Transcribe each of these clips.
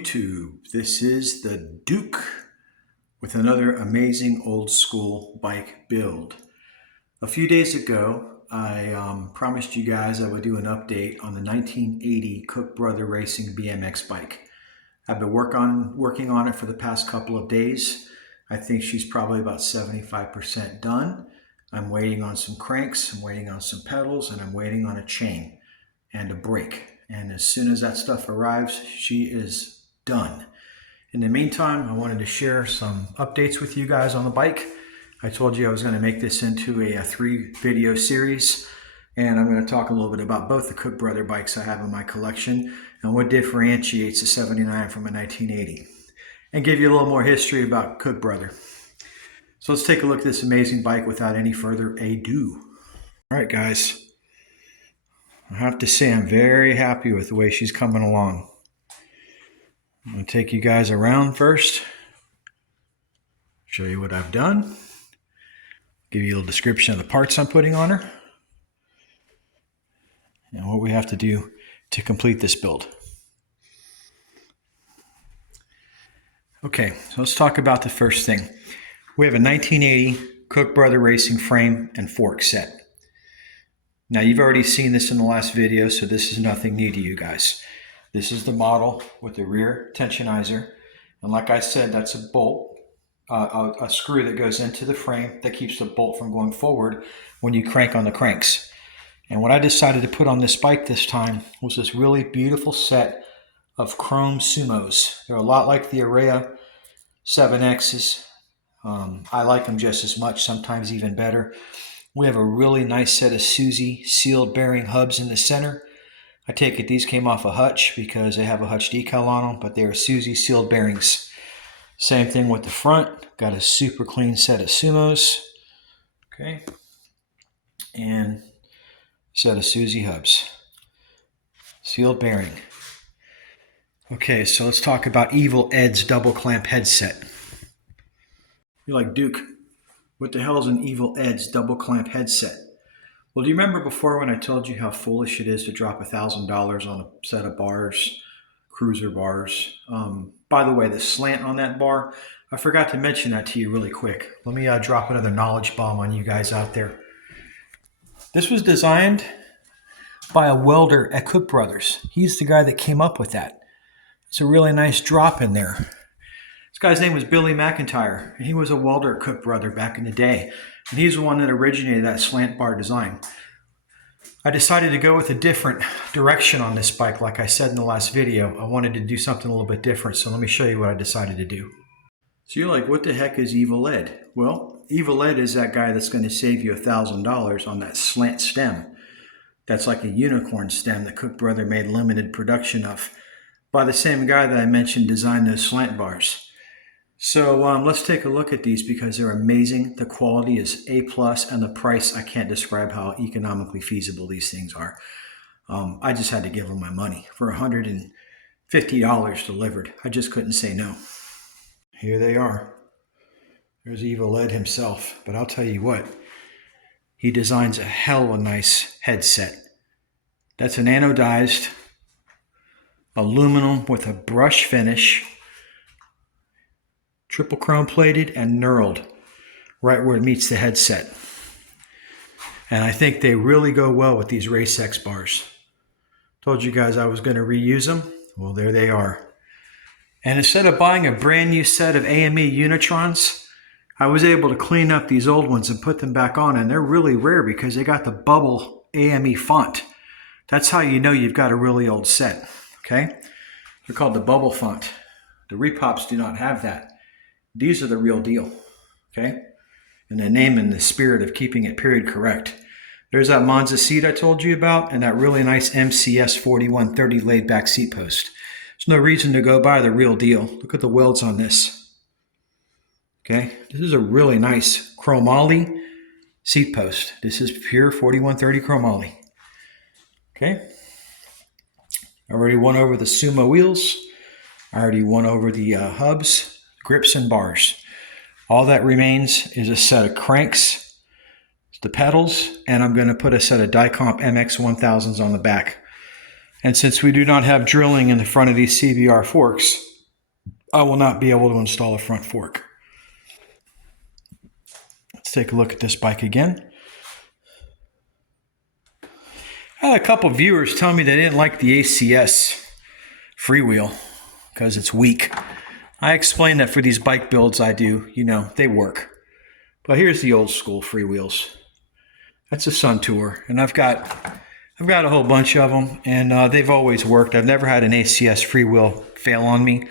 YouTube? This is the Duke with another amazing old school bike build. A few days ago, I promised you guys I would do an update on the 1980 Cook Brother Racing BMX bike. I've been working on it for the past couple of days. I think she's probably about 75% done. I'm waiting on some cranks, I'm waiting on some pedals, and I'm waiting on a chain and a brake. And as soon as that stuff arrives, she is done. In the meantime, I wanted to share some updates with you guys on the bike. I told you I was going to make this into a 3-video series, and I'm going to talk a little bit about both the Cook Brother bikes I have in my collection and what differentiates a 79 from a 1980, and give you a little more history about Cook Brother. So let's take a look at this amazing bike without any further ado. All right, guys. I have to say I'm very happy with the way she's coming along. I'm going to take you guys around first, show you what I've done, give you a little description of the parts I'm putting on her, and what we have to do to complete this build. Okay, so let's talk about the first thing. We have a 1980 Cook Brother Racing frame and fork set. Now, you've already seen this in the last video, so this is nothing new to you guys. This is the model with the rear tensionizer. And like I said, that's a bolt, a screw that goes into the frame that keeps the bolt from going forward when you crank on the cranks. And what I decided to put on this bike this time was this really beautiful set of chrome Sumos. They're a lot like the Area 7Xs. I like them just as much, sometimes even better. We have a really nice set of Suzy sealed bearing hubs in the center. I take it these came off a hutch because they have a hutch decal on them, but they are Suzy sealed bearings. Same thing with the front. Got a super clean set of Sumos. Okay. And a set of Suzy hubs. Sealed bearing. Okay, so let's talk about Evil Ed's double clamp headset. You're like, Duke, what the hell is an Evil Ed's double clamp headset? Well, do you remember before when I told you how foolish it is to drop $1,000 on a set of bars, cruiser bars? By the way, the slant on that bar, I forgot to mention that to you really quick. Let me drop another knowledge bomb on you guys out there. This was designed by a welder at Cook Brothers. He's the guy that came up with that. It's a really nice drop in there. This guy's name was Billy McIntyre, and he was a welder at Cook Brother back in the day. And he's the one that originated that slant bar design. I decided to go with a different direction on this bike. Like I said in the last video, I wanted to do something a little bit different. So let me show you what I decided to do. So you're like, what the heck is Evil Ed? Well, Evil Ed is that guy that's going to save you $1,000 on that slant stem. That's like a unicorn stem that Cook Brother made limited production of by the same guy that I mentioned designed those slant bars. So let's take a look at these because they're amazing. The quality is A+, and the price, I can't describe how economically feasible these things are. I just had to give them my money for $150 delivered. I just couldn't say no. Here they are. There's Evil Ed himself. But I'll tell you what, he designs a hell of a nice headset. That's an anodized aluminum with a brush finish, triple chrome plated and knurled right where it meets the headset. And I think they really go well with these Race X bars. Told you guys I was going to reuse them. Well, there they are. And instead of buying a brand new set of AME Unitrons, I was able to clean up these old ones and put them back on. And they're really rare because they got the bubble AME font. That's how you know you've got a really old set. Okay? They're called the bubble font. The Repops do not have that. These are the real deal, okay? And the name in the spirit of keeping it period correct. There's that Monza seat I told you about and that really nice MCS 4130 laid back seat post. There's no reason to go buy the real deal. Look at the welds on this. Okay, this is a really nice chromoly seat post. This is pure 4130 chromoly. Okay. I already went over the Sumo wheels. I already went over the hubs, grips, and bars. All that remains is a set of cranks, the pedals, and I'm going to put a set of Dicomp MX1000s on the back. And since we do not have drilling in the front of these CBR forks, I will not be able to install a front fork. Let's take a look at this bike again. I had a couple viewers tell me they didn't like the ACS freewheel because it's weak. I explained that for these bike builds I do, you know, they work. But here's the old school freewheels. That's a Sun Tour, and I've got a whole bunch of them, and they've always worked. I've never had an ACS freewheel fail on me.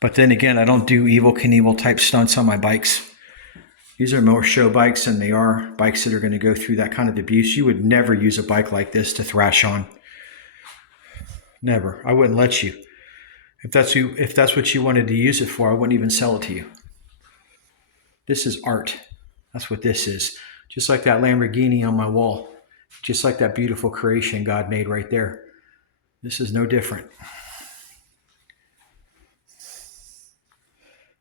But then again, I don't do Evel Knievel type stunts on my bikes. These are more show bikes than they are bikes that are going to go through that kind of abuse. You would never use a bike like this to thrash on. Never. I wouldn't let you. If that's what you wanted to use it for, I wouldn't even sell it to you. This is art. That's what this is. Just like that Lamborghini on my wall. Just like that beautiful creation God made right there. This is no different.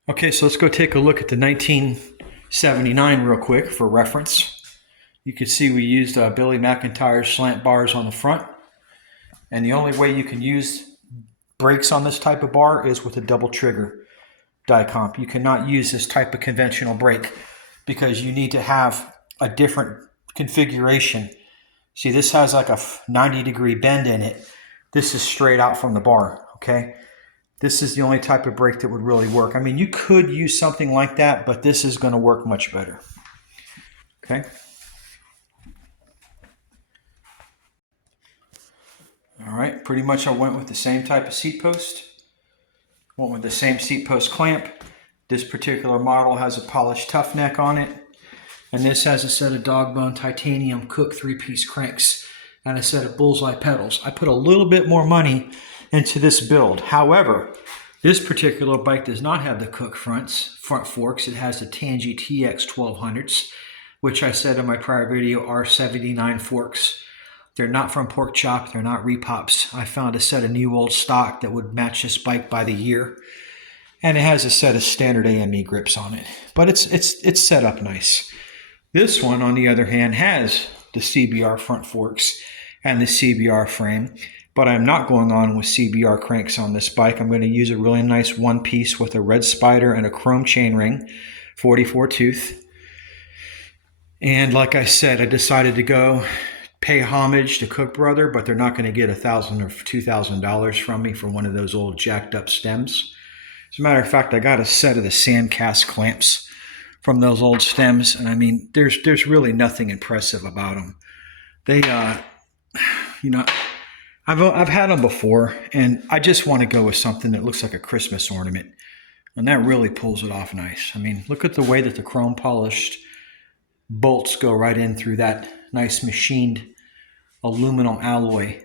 Okay, so let's go take a look at the 1979 real quick for reference. You can see we used Billy McIntyre's slant bars on the front. And the only way you can use brakes on this type of bar is with a double trigger die comp. You cannot use this type of conventional brake because you need to have a different configuration. See, this has like a 90-degree bend in it. This is straight out from the bar, okay? This is the only type of brake that would really work. I mean, you could use something like that, but this is going to work much better. Okay. All right, pretty much I went with the same type of seat post. Went with the same seat post clamp. This particular model has a polished tough neck on it. And this has a set of dog bone titanium Cook 3-piece cranks and a set of bullseye pedals. I put a little bit more money into this build. However, this particular bike does not have the Cook front forks. It has the Tangy TX 1200s, which I said in my prior video are 79 forks. They're not from Pork Chop. They're not repops. I found a set of new old stock that would match this bike by the year. And it has a set of standard AME grips on it. But it's set up nice. This one, on the other hand, has the CBR front forks and the CBR frame. But I'm not going on with CBR cranks on this bike. I'm going to use a really nice one piece with a red spider and a chrome chainring, 44 tooth. And like I said, I decided to go pay homage to Cook Brother, but they're not going to get $1,000 or $2,000 from me for one of those old jacked up stems. As a matter of fact, I got a set of the sandcast clamps from those old stems, and I mean, there's really nothing impressive about them. They, you know, I've had them before, and I just want to go with something that looks like a Christmas ornament, and that really pulls it off nice. I mean, look at the way that the chrome polished bolts go right in through that nice machined aluminum alloy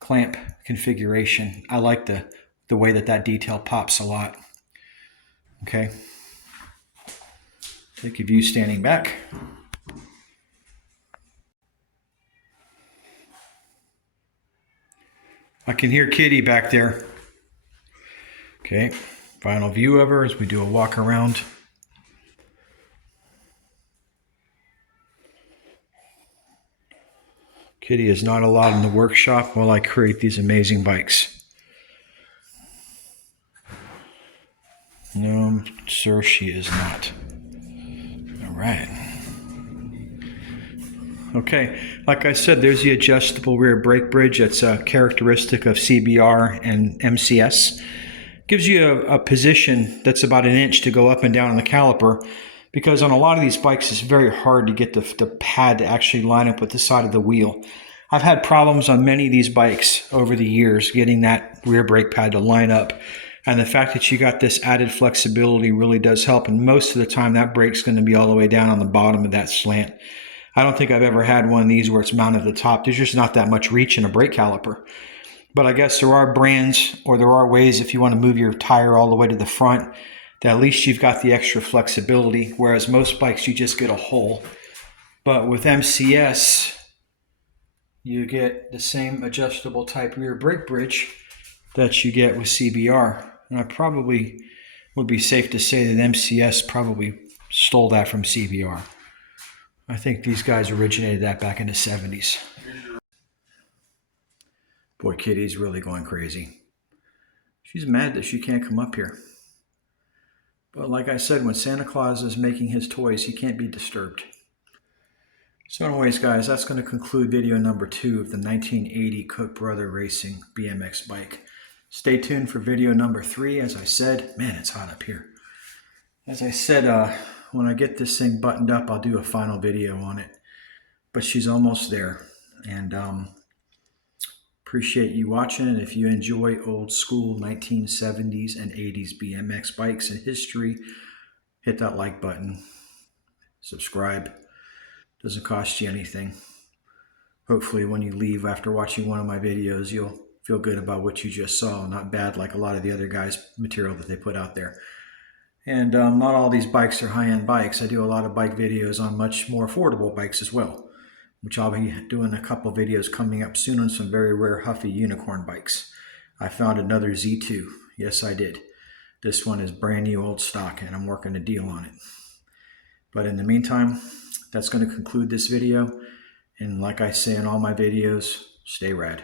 clamp configuration. I like the way that detail pops a lot. Okay. Take a view standing back. I can hear Kitty back there. Okay, final view of her as we do a walk around. Kitty is not allowed in the workshop while I create these amazing bikes. No, sir, she is not. All right. Okay, like I said, there's the adjustable rear brake bridge. That's a characteristic of CBR and MCS. Gives you a position that's about an inch to go up and down on the caliper, because on a lot of these bikes, it's very hard to get the pad to actually line up with the side of the wheel. I've had problems on many of these bikes over the years getting that rear brake pad to line up. And the fact that you got this added flexibility really does help. And most of the time, that brake's going to be all the way down on the bottom of that slant. I don't think I've ever had one of these where it's mounted at the top. There's just not that much reach in a brake caliper. But I guess there are brands, or there are ways if you want to move your tire all the way to the front, that at least you've got the extra flexibility, whereas most bikes you just get a hole. But with MCS, you get the same adjustable type rear brake bridge that you get with CBR. And I probably would be safe to say that MCS probably stole that from CBR. I think these guys originated that back in the 70s. Boy, Kitty's really going crazy. She's mad that she can't come up here. But like I said, when Santa Claus is making his toys, he can't be disturbed. So anyways, guys, that's going to conclude video number 2 of the 1980 Cook Brother Racing BMX bike. Stay tuned for video number 3. As I said, man, it's hot up here. As I said, when I get this thing buttoned up, I'll do a final video on it. But she's almost there. And appreciate you watching. And if you enjoy old school 1970s and 80s BMX bikes and history, hit that like button. Subscribe. Doesn't cost you anything. Hopefully when you leave after watching one of my videos, you'll feel good about what you just saw, not bad like a lot of the other guys' material that they put out there. And not all these bikes are high-end bikes. I do a lot of bike videos on much more affordable bikes as well, which I'll be doing a couple videos coming up soon on some very rare Huffy unicorn bikes. I found another Z2. Yes, I did. This one is brand new old stock, and I'm working a deal on it. But in the meantime, that's going to conclude this video. And like I say in all my videos, stay rad.